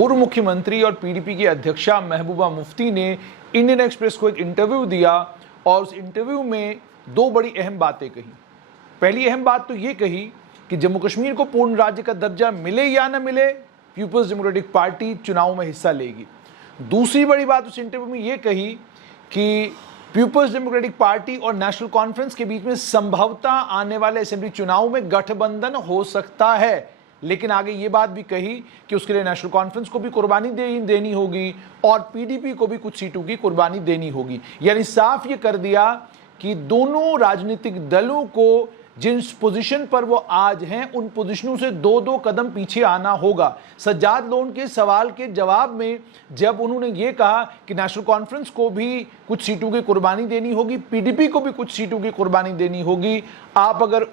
पूर्व मुख्यमंत्री और पीडीपी की अध्यक्षा महबूबा मुफ्ती ने इंडियन एक्सप्रेस को एक इंटरव्यू दिया और उस इंटरव्यू में दो बड़ी अहम बातें कही। पहली अहम बात तो ये कही कि जम्मू कश्मीर को पूर्ण राज्य का दर्जा मिले या न मिले, पीपल्स डेमोक्रेटिक पार्टी चुनाव में हिस्सा लेगी। दूसरी बड़ी बात उस इंटरव्यू में ये कही कि पीपल्स डेमोक्रेटिक पार्टी और नेशनल कॉन्फ्रेंस के बीच में संभवतः आने वाले असेंबली चुनाव में गठबंधन हो सकता है, लेकिन आगे ये बात भी कही कि उसके लिए नेशनल कॉन्फ्रेंस को भी कुर्बानी देनी होगी और पीडीपी को भी कुछ सीटों की कुर्बानी देनी होगी। यानी साफ ये कर दिया कि दोनों राजनीतिक दलों को जिन पोजीशन पर वो आज हैं उन पोजीशनों से दो दो कदम पीछे आना होगा। सज्जाद लोन के सवाल के जवाब में जब उन्होंने ये कहा कि नेशनल कॉन्फ्रेंस को भी कुछ सीटों की कुर्बानी देनी होगी, पीडीपी को भी कुछ सीटों की कुर्बानी देनी होगी, आप अगर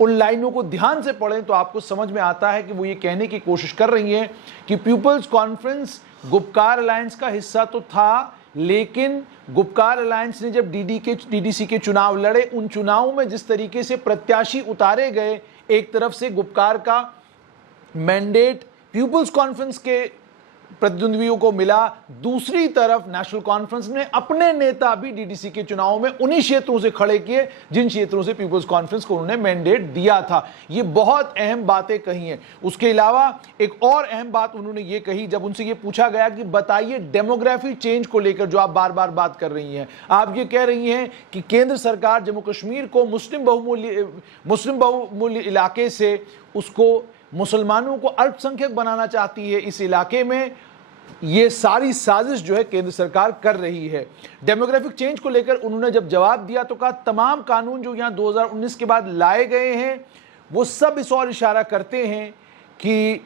उन लाइनों को ध्यान से पढ़ें तो आपको समझ में आता है कि वो ये कहने की कोशिश कर रही हैं कि पीपल्स कॉन्फ्रेंस गुपकार अलायंस का हिस्सा तो था, लेकिन गुपकार अलायंस ने जब डीडीसी के चुनाव लड़े, उन चुनावों में जिस तरीके से प्रत्याशी उतारे गए, एक तरफ से गुपकार का मैंडेट पीपल्स कॉन्फ्रेंस के प्रतिद्वंदियों को मिला, दूसरी तरफ नेशनल कॉन्फ्रेंस ने अपने नेता भी डीडीसी के चुनाव में उन्हीं क्षेत्रों से खड़े किए जिन क्षेत्रों से पीपल्स कॉन्फ्रेंस को उन्होंने मैंडेट दिया था। ये बहुत अहम बातें कही हैं। उसके अलावा एक और अहम बात उन्होंने ये कही, जब उनसे ये पूछा गया कि बताइए डेमोग्राफी चेंज को लेकर जो आप बार बार बात कर रही हैं, आप ये कह रही हैं कि केंद्र सरकार जम्मू कश्मीर को मुस्लिम बहुमूल्य इलाके से उसको मुसलमानों को अल्पसंख्यक बनाना चाहती है, इस इलाके में ये सारी साजिश जो है केंद्र सरकार कर रही है। डेमोग्राफिक चेंज को लेकर उन्होंने जब जवाब दिया तो कहा तमाम कानून जो यहां 2019 के बाद लाए गए हैं वो सब इस ओर इशारा करते हैं कि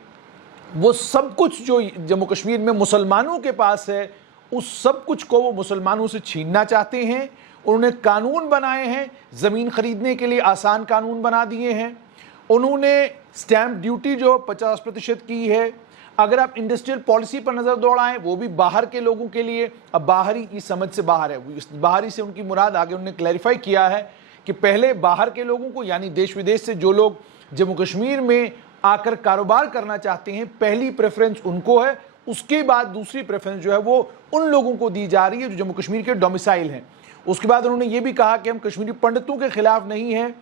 वो सब कुछ जो जम्मू कश्मीर में मुसलमानों के पास है उस सब कुछ को वो मुसलमानों से छीनना चाहते हैं। उन्होंने कानून बनाए हैं, जमीन खरीदने के लिए आसान कानून बना दिए हैं। उन्होंने स्टैंप ड्यूटी जो 50% की है, अगर आप इंडस्ट्रियल पॉलिसी पर नजर दौड़ाएं वो भी बाहर के लोगों के लिए, अब बाहरी की समझ से बाहर है, बाहरी से उनकी मुराद आगे उन्होंने क्लैरिफाई किया है कि पहले बाहर के लोगों को यानी देश विदेश से जो लोग जम्मू कश्मीर में आकर कारोबार करना चाहते हैं पहली प्रेफरेंस उनको है, उसके बाद दूसरी प्रेफरेंस जो है वो उन लोगों को दी जा रही है जो जम्मू कश्मीर के डोमिसाइल हैं। उसके बाद उन्होंने ये भी कहा कि हम कश्मीरी पंडितों के खिलाफ नहीं हैं,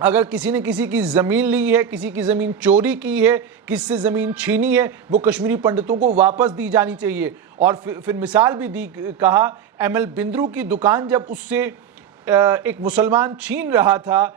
अगर किसी ने किसी की ज़मीन ली है, किसी की ज़मीन चोरी की है, किसी से ज़मीन छीनी है, वो कश्मीरी पंडितों को वापस दी जानी चाहिए। और फिर मिसाल भी दी, कहा एमएल बिंद्रू की दुकान जब उससे एक मुसलमान छीन रहा था,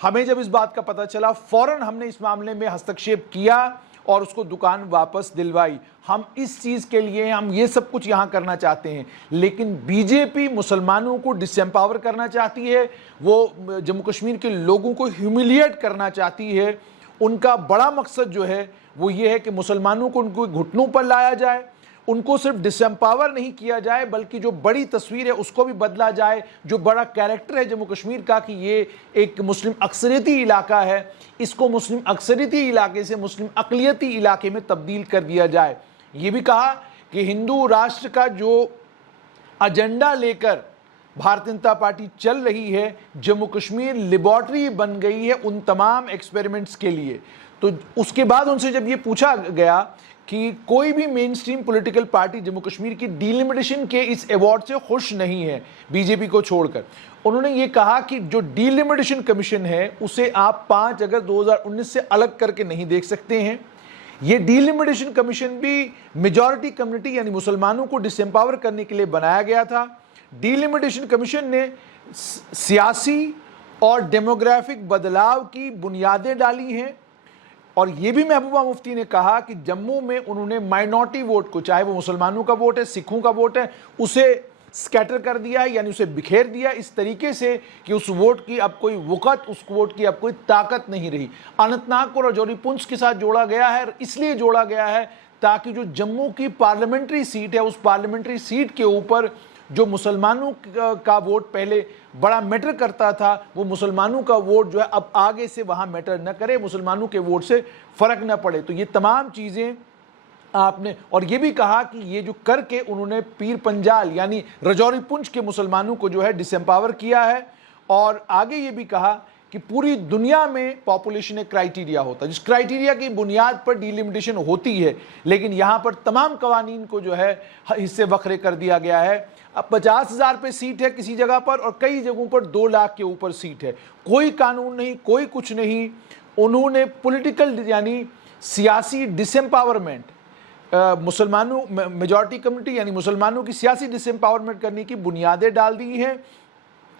हमें जब इस बात का पता चला फौरन हमने इस मामले में हस्तक्षेप किया और उसको दुकान वापस दिलवाई। हम इस चीज़ के लिए हम ये सब कुछ यहाँ करना चाहते हैं, लेकिन बीजेपी मुसलमानों को डिसएम्पावर करना चाहती है, वो जम्मू कश्मीर के लोगों को ह्यूमिलिएट करना चाहती है। उनका बड़ा मकसद जो है वो ये है कि मुसलमानों को उनको घुटनों पर लाया जाए, उनको सिर्फ डिसएम्पावर नहीं किया जाए बल्कि जो बड़ी तस्वीर है उसको भी बदला जाए, जो बड़ा कैरेक्टर है जम्मू कश्मीर का कि ये एक मुस्लिम अक्सरियती इलाका है, इसको मुस्लिम अक्सरियती इलाके से मुस्लिम अक़लियती इलाके में तब्दील कर दिया जाए। ये भी कहा कि हिंदू राष्ट्र का जो एजेंडा लेकर भारतीय जनता पार्टी चल रही है, जम्मू कश्मीर लेबॉर्ट्री बन गई है उन तमाम एक्सपेरिमेंट्स के लिए। तो उसके बाद उनसे जब ये पूछा गया कि कोई भी main stream political party Jammu Kashmir की डीलिमिटेशन के इस अवार्ड से खुश नहीं है बीजेपी को छोड़कर, उन्होंने ये कहा कि जो डीलिमिटेशन कमीशन है उसे आप 5 अगस्त 2019 से अलग करके नहीं देख सकते हैं। ये डीलिमिटेशन कमीशन भी मेजॉरिटी कम्युनिटी यानी मुसलमानों को डिसएम्पावर करने के लिए बनाया गया था। डीलिमिटेशन कमीशन ने सियासी और डेमोग्राफिक बदलाव की बुनियादें डाली हैं और ये भी महबूबा मुफ्ती ने कहा कि जम्मू में उन्होंने माइनॉरिटी वोट को, चाहे वो मुसलमानों का वोट है, सिखों का वोट है, उसे स्कैटर कर दिया है, यानी उसे बिखेर दिया इस तरीके से कि उस वोट की अब कोई वक़्त, उस वोट की अब कोई ताकत नहीं रही। अनंतनाग को राजौरी पुंछ के साथ जोड़ा गया है, इसलिए जोड़ा गया है ताकि जो जम्मू की पार्लियामेंट्री सीट है उस पार्लियामेंट्री सीट के ऊपर जो मुसलमानों का वोट पहले बड़ा मैटर करता था, वो मुसलमानों का वोट जो है अब आगे से वहाँ मैटर न करे, मुसलमानों के वोट से फ़र्क न पड़े। तो ये तमाम चीज़ें आपने, और ये भी कहा कि ये जो करके उन्होंने पीर पंजाल यानी राजौरी पुंछ के मुसलमानों को जो है डिसएम्पावर किया है। और आगे ये भी कहा कि पूरी दुनिया में पॉपुलेशन एक क्राइटेरिया होता है, जिस क्राइटेरिया की बुनियाद पर डिलिमिटेशन होती है, लेकिन यहाँ पर तमाम कवानीन को जो है हिस्से वक्रे कर दिया गया है। अब 50,000 पे सीट है किसी जगह पर और कई जगहों पर 2 लाख के ऊपर सीट है, कोई कानून नहीं, कोई कुछ नहीं। उन्होंने पॉलिटिकल यानी सियासी डिसएम्पावरमेंट, मुसलमानों मेजॉरिटी कम्युनिटी यानी मुसलमानों की सियासी डिसएम्पावरमेंट करने की बुनियादें डाल दी हैं।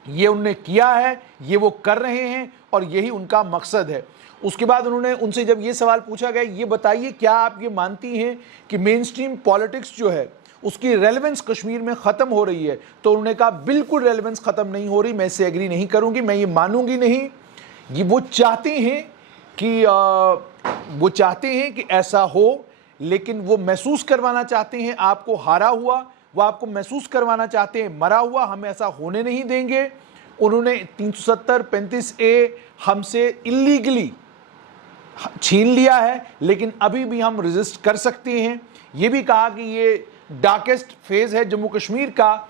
ये उन्होंने किया है, ये वो कर रहे हैं और यही उनका मकसद है। उसके बाद उन्होंने उनसे जब ये सवाल पूछा गया, ये बताइए क्या आप ये मानती हैं कि मेन स्ट्रीम पॉलिटिक्स जो है उसकी रेलेवेंस कश्मीर में ख़त्म हो रही है, तो उन्होंने कहा बिल्कुल रेलेवेंस ख़त्म नहीं हो रही, मैं इससे एग्री नहीं करूँगी, मैं ये मानूंगी नहीं। ये वो चाहते हैं कि ऐसा हो, लेकिन वो महसूस करवाना चाहते हैं आपको हारा हुआ, वो आपको महसूस करवाना चाहते हैं मरा हुआ, हम ऐसा होने नहीं देंगे। उन्होंने 370 35A हमसे इलीगली छीन लिया है, लेकिन अभी भी हम रेजिस्ट कर सकते हैं। ये भी कहा कि ये डार्केस्ट फेज है जम्मू कश्मीर का,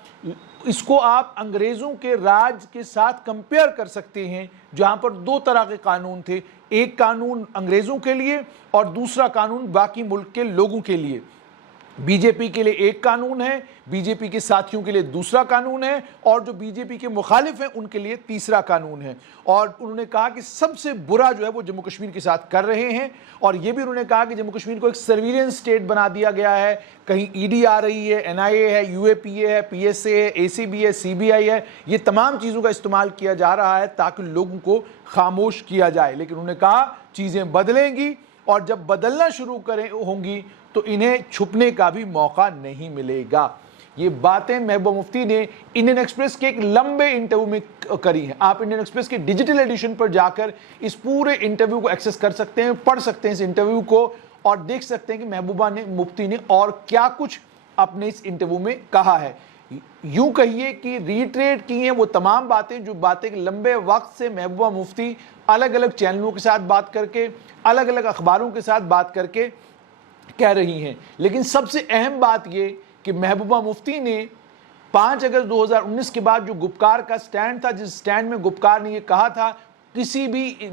इसको आप अंग्रेज़ों के राज के साथ कंपेयर कर सकते हैं, जहां पर 2 तरह के कानून थे, एक कानून अंग्रेज़ों के लिए और दूसरा कानून बाकी मुल्क के लोगों के लिए। बीजेपी के लिए एक कानून है, बीजेपी के साथियों के लिए दूसरा कानून है, और जो बीजेपी के मुखालिफ हैं उनके लिए तीसरा कानून है। और उन्होंने कहा कि सबसे बुरा जो है वो जम्मू कश्मीर के साथ कर रहे हैं। और ये भी उन्होंने कहा कि जम्मू कश्मीर को एक सर्विलेंस स्टेट बना दिया गया है, कहीं ईडी आ रही है, एनआईए है, यूएपीए है, पीएसए है, एसीबी है, सीबीआई है, ये तमाम चीज़ों का इस्तेमाल किया जा रहा है ताकि लोगों को खामोश किया जाए। लेकिन उन्होंने कहा चीज़ें बदलेंगी और जब बदलना शुरू करें होंगी तो इन्हें छुपने का भी मौका नहीं मिलेगा। ये बातें महबूबा मुफ्ती ने इंडियन एक्सप्रेस के एक लंबे इंटरव्यू में करी हैं। आप इंडियन एक्सप्रेस के डिजिटल एडिशन पर जाकर इस पूरे इंटरव्यू को एक्सेस कर सकते हैं, पढ़ सकते हैं इस इंटरव्यू को और देख सकते हैं कि महबूबा मुफ्ती ने और क्या कुछ अपने इस इंटरव्यू में कहा है। यूं कहिए कि रिट्रेट की हैं वो तमाम बातें जो बातें लंबे वक्त से महबूबा मुफ्ती अलग अलग चैनलों के साथ बात करके, अलग अलग अखबारों के साथ बात करके कह रही हैं। लेकिन सबसे अहम बात ये कि महबूबा मुफ्ती ने 5 अगस्त 2019 के बाद जो गुपकार का स्टैंड था, जिस स्टैंड में गुपकार ने ये कहा था किसी भी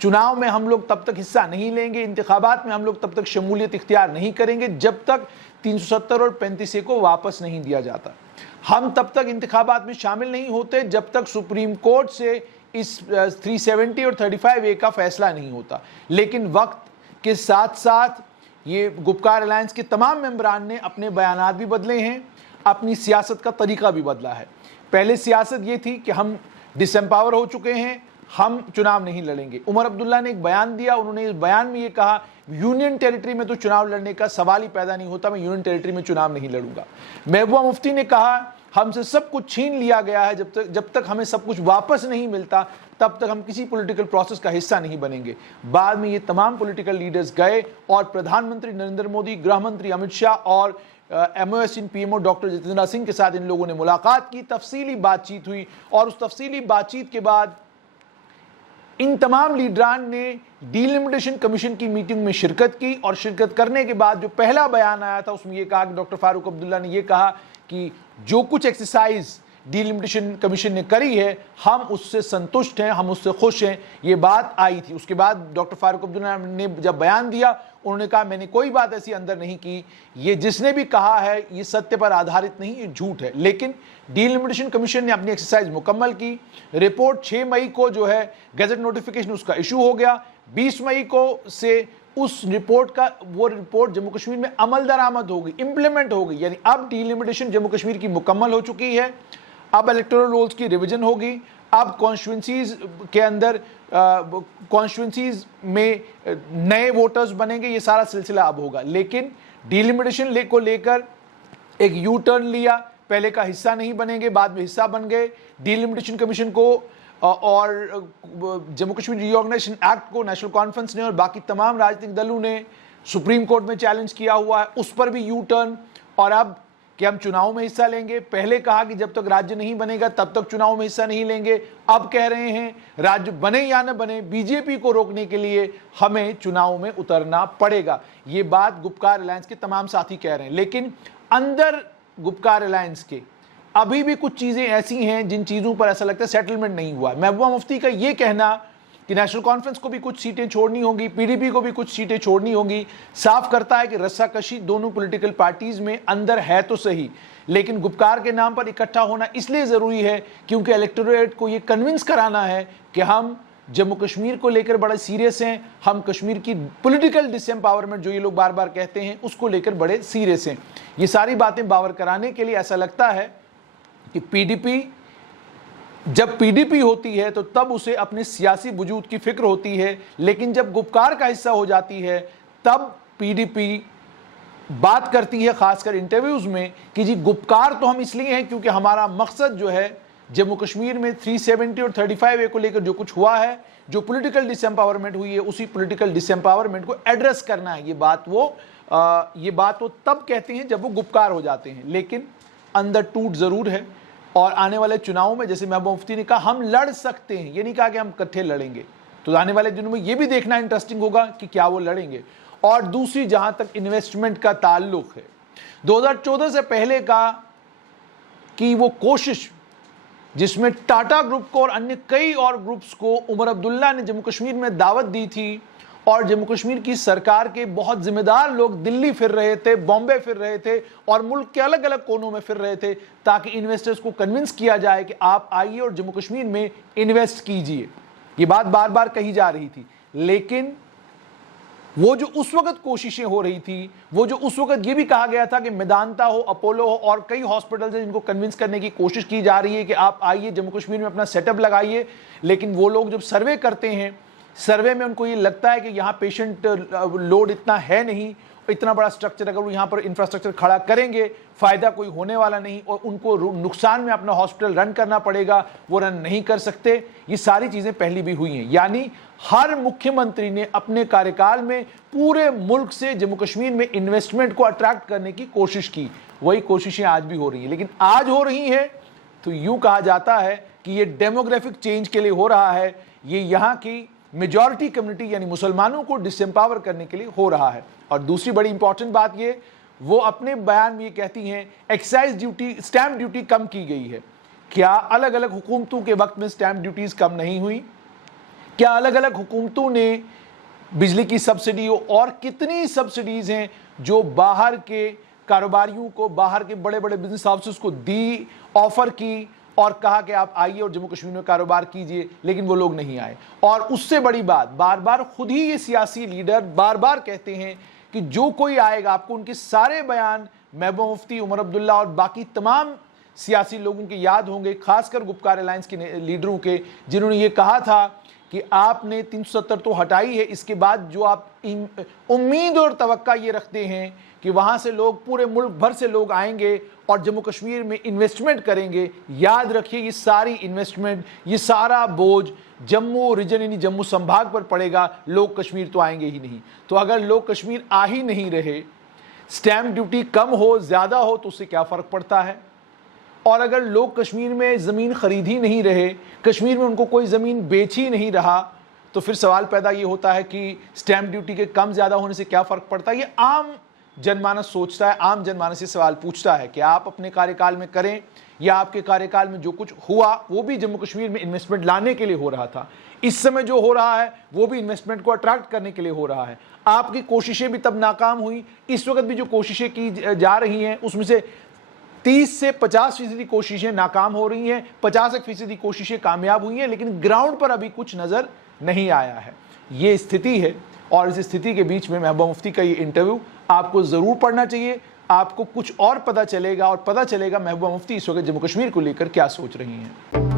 चुनाव में हम लोग तब तक हिस्सा नहीं लेंगे, इंतखाबात में हम लोग तब तक शमूलियत इख्तियार नहीं करेंगे जब तक 370 और 35A को वापस नहीं दिया जाता। हम तब तक इंतखाबात में शामिल नहीं होते जब तक सुप्रीम कोर्ट से इस 370 और 35A का फैसला नहीं होता। लेकिन वक्त के साथ साथ ये गुपकार अलायंस के तमाम मेंबरान ने अपने बयानात भी बदले हैं, अपनी सियासत का तरीका भी बदला है। पहले सियासत ये थी कि हम डिसएम्पावर हो चुके हैं, हम चुनाव नहीं लड़ेंगे। उमर अब्दुल्ला ने एक बयान दिया, उन्होंने इस बयान में ये कहा यूनियन टेरिटरी में तो चुनाव लड़ने का सवाल ही पैदा नहीं होता, मैं यूनियन टेरिटरी में चुनाव नहीं लड़ूंगा। महबूबा मुफ्ती ने कहा हमसे सब कुछ छीन लिया गया है, जब तक हमें सब कुछ वापस नहीं मिलता तब तक हम किसी पॉलिटिकल प्रोसेस का हिस्सा नहीं बनेंगे। बाद में ये तमाम पॉलिटिकल लीडर्स गए और प्रधानमंत्री नरेंद्र मोदी, गृह मंत्री अमित शाह और MOS PMO doctor Jitendra Singh के साथ इन लोगों ने मुलाकात की, तफसीली बातचीत हुई और उस तफसीली बातचीत के बाद इन तमाम लीडरान ने डिलिमिटेशन कमीशन की मीटिंग में शिरकत की और शिरकत करने के बाद जो पहला बयान आया था उसमें यह कहा कि डॉक्टर फारूक अब्दुल्ला ने यह कहा कि जो कुछ एक्सरसाइज डिलिमिटेशन कमीशन ने करी है हम उससे संतुष्ट हैं, हम उससे खुश हैं, ये बात आई थी। उसके बाद डॉक्टर फारूक अब्दुल्ला ने जब बयान दिया उन्होंने कहा मैंने कोई बात ऐसी अंदर नहीं की, ये जिसने भी कहा है ये सत्य पर आधारित नहीं, ये झूठ है। लेकिन डिलिमिटेशन कमीशन ने अपनी एक्सरसाइज मुकम्मल की। रिपोर्ट 6 मई को जो है गैजेट नोटिफिकेशन उसका इशू हो गया। 20 मई को से उस रिपोर्ट का वो रिपोर्ट जम्मू कश्मीर में अमल दरामद हो गई, इंप्लीमेंट हो गई, यानी अब डिलिमिटेशन जम्मू कश्मीर की मुकम्मल हो चुकी है। अब इलेक्टोरल रोल्स की रिवीजन होगी, अब कॉन्स्टिट्यूंसीज के अंदर कॉन्स्टिट्यूंसीज में नए वोटर्स बनेंगे, ये सारा सिलसिला अब होगा। लेकिन डिलिमिटेशन को लेकर एक यू टर्न लिया, पहले का हिस्सा नहीं बनेंगे, बाद में हिस्सा बन गए। डिलिमिटेशन कमीशन को और जम्मू कश्मीर रीऑर्गेनाइजेशन एक्ट को नेशनल कॉन्फ्रेंस ने और बाकी तमाम राजनीतिक दलों ने सुप्रीम कोर्ट में चैलेंज किया हुआ है, उस पर भी यू टर्न। और अब कि हम चुनाव में हिस्सा लेंगे, पहले कहा कि जब तक राज्य नहीं बनेगा तब तक चुनाव में हिस्सा नहीं लेंगे, अब कह रहे हैं राज्य बने या न बने बीजेपी को रोकने के लिए हमें चुनाव में उतरना पड़ेगा। ये बात गुपकार अलायंस के तमाम साथी कह रहे हैं। लेकिन अंदर गुपकार अलायंस के अभी भी कुछ चीजें ऐसी हैं जिन चीजों पर ऐसा लगता है सेटलमेंट नहीं हुआ। महबूबा मुफ्ती का ये कहना कि नेशनल कॉन्फ्रेंस को भी कुछ सीटें छोड़नी होंगी, पीडीपी को भी कुछ सीटें छोड़नी होंगी। साफ करता है कि रस्साकशी दोनों पॉलिटिकल पार्टीज में अंदर है तो सही, लेकिन गुपकार के नाम पर इकट्ठा होना इसलिए जरूरी है क्योंकि इलेक्टोरेट को ये कन्विंस कराना है कि हम जम्मू कश्मीर को लेकर बड़ा सीरियस हैं, हम कश्मीर की पॉलिटिकल डिसएम्पावरमेंट जो ये लोग बार बार कहते हैं उसको लेकर बड़े सीरियस हैं। ये सारी बातें बावर कराने के लिए ऐसा लगता है कि पीडीपी, जब पीडीपी होती है तो तब उसे अपने सियासी वजूद की फिक्र होती है, लेकिन जब गुपकार का हिस्सा हो जाती है तब पीडीपी बात करती है, खासकर इंटरव्यूज में, कि जी गुपकार तो हम इसलिए हैं क्योंकि हमारा मकसद जो है जम्मू कश्मीर में 370 और 35A को लेकर जो कुछ हुआ है, जो पॉलिटिकल डिसएम्पावरमेंट हुई है, उसी पॉलिटिकल डिसएम्पावरमेंट को एड्रेस करना है। ये बात वो तब कहते हैं जब वो गुपकार हो जाते हैं, लेकिन अंदर टूट जरूर है। और आने वाले चुनावों में, जैसे महबूबा मुफ्ती ने कहा, हम लड़ सकते हैं, ये नहीं कहा कि हम इकट्ठे लड़ेंगे। तो आने वाले दिनों में ये भी देखना इंटरेस्टिंग होगा कि क्या वो लड़ेंगे। और दूसरी, जहां तक इन्वेस्टमेंट का ताल्लुक है, 2014 से पहले का कि वो कोशिश जिसमें टाटा ग्रुप को और अन्य कई और ग्रुप्स को उमर अब्दुल्ला ने जम्मू कश्मीर में दावत दी थी, और जम्मू कश्मीर की सरकार के बहुत जिम्मेदार लोग दिल्ली फिर रहे थे, बॉम्बे फिर रहे थे और मुल्क के अलग अलग कोनों में फिर रहे थे ताकि इन्वेस्टर्स को कन्विंस किया जाए कि आप आइए और जम्मू कश्मीर में इन्वेस्ट कीजिए। ये बात बार बार कही जा रही थी, लेकिन वो जो उस वक्त कोशिशें हो रही थी, वो जो उस वक्त ये भी कहा गया था कि मेदांता हो, अपोलो हो और कई हॉस्पिटल्स हैं जिनको कन्विंस करने की कोशिश की जा रही है कि आप आइए जम्मू कश्मीर में अपना सेटअप लगाइए, लेकिन वो लोग जब सर्वे करते हैं, सर्वे में उनको ये लगता है कि यहाँ पेशेंट लोड इतना है नहीं, इतना बड़ा स्ट्रक्चर अगर वो यहाँ पर इंफ्रास्ट्रक्चर खड़ा करेंगे फायदा कोई होने वाला नहीं और उनको नुकसान में अपना हॉस्पिटल रन करना पड़ेगा, वो रन नहीं कर सकते। ये सारी चीजें पहले भी हुई हैं, यानी हर मुख्यमंत्री ने अपने कार्यकाल में पूरे मुल्क से जम्मू कश्मीर में इन्वेस्टमेंट को अट्रैक्ट करने की कोशिश की। वही कोशिशें आज भी हो रही हैं, लेकिन आज हो रही हैं तो यूं कहा जाता है कि ये डेमोग्राफिक चेंज के लिए हो रहा है, ये यहाँ की मेजॉरिटी कम्युनिटी यानी मुसलमानों को डिसएम्पावर करने के लिए हो रहा है। और दूसरी बड़ी इंपॉर्टेंट बात ये, वो अपने बयान में ये कहती हैं एक्साइज ड्यूटी, स्टैंप ड्यूटी कम की गई है। क्या अलग अलग हुकूमतों के वक्त में स्टैंप ड्यूटीज कम नहीं हुई? क्या अलग अलग हुकूमतों ने बिजली की सब्सिडी और कितनी सब्सिडीज हैं जो बाहर के कारोबारियों को, बाहर के बड़े बड़े बिजनेस हाउसेस को दी, ऑफर की और कहा कि आप आइए और जम्मू कश्मीर में कारोबार कीजिए, लेकिन वो लोग नहीं आए। और उससे बड़ी बात, बार बार खुद ही ये सियासी लीडर बार बार कहते हैं कि जो कोई आएगा, आपको उनके सारे बयान महबूबा मुफ्ती, उमर अब्दुल्ला और बाकी तमाम सियासी लोगों के याद होंगे, खासकर गुपकार अलायंस के लीडरों के, जिन्होंने ये कहा था कि आपने 370 तो हटाई है, इसके बाद जो आप उम्मीद और तवक्का ये रखते हैं कि वहां से लोग, पूरे मुल्क भर से लोग आएंगे और जम्मू कश्मीर में इन्वेस्टमेंट करेंगे, याद रखिए ये सारी इन्वेस्टमेंट, ये सारा बोझ जम्मू रीजन यानी जम्मू संभाग पर पड़ेगा, लोग कश्मीर तो आएंगे ही नहीं। तो अगर लोग कश्मीर आ ही नहीं रहे, स्टैंप ड्यूटी कम हो ज्यादा हो तो उससे क्या फर्क पड़ता है? और अगर लोग कश्मीर में ज़मीन खरीद ही नहीं रहे, कश्मीर में उनको कोई ज़मीन बेच ही नहीं रहा, तो फिर सवाल पैदा ये होता है कि स्टैंप ड्यूटी के कम ज़्यादा होने से क्या फ़र्क पड़ता है? ये आम जनमानस सोचता है, आम जनमानस से सवाल पूछता है कि आप अपने कार्यकाल में करें या आपके कार्यकाल में जो कुछ हुआ वो भी जम्मू कश्मीर में इन्वेस्टमेंट लाने के लिए हो रहा था, इस समय जो हो रहा है वो भी इन्वेस्टमेंट को अट्रैक्ट करने के लिए हो रहा है। आपकी कोशिशें भी तब नाकाम हुई, इस वक्त भी जो कोशिशें की जा रही हैं उसमें से 30 से 50% कोशिशें नाकाम हो रही हैं, 50% कोशिशें कामयाब हुई हैं, लेकिन ग्राउंड पर अभी कुछ नज़र नहीं आया है। ये स्थिति है और इस स्थिति के बीच में महबूबा मुफ्ती का ये इंटरव्यू आपको ज़रूर पढ़ना चाहिए। आपको कुछ और पता चलेगा और पता चलेगा महबूबा मुफ्ती इस वक्त जम्मू कश्मीर को लेकर क्या सोच रही हैं।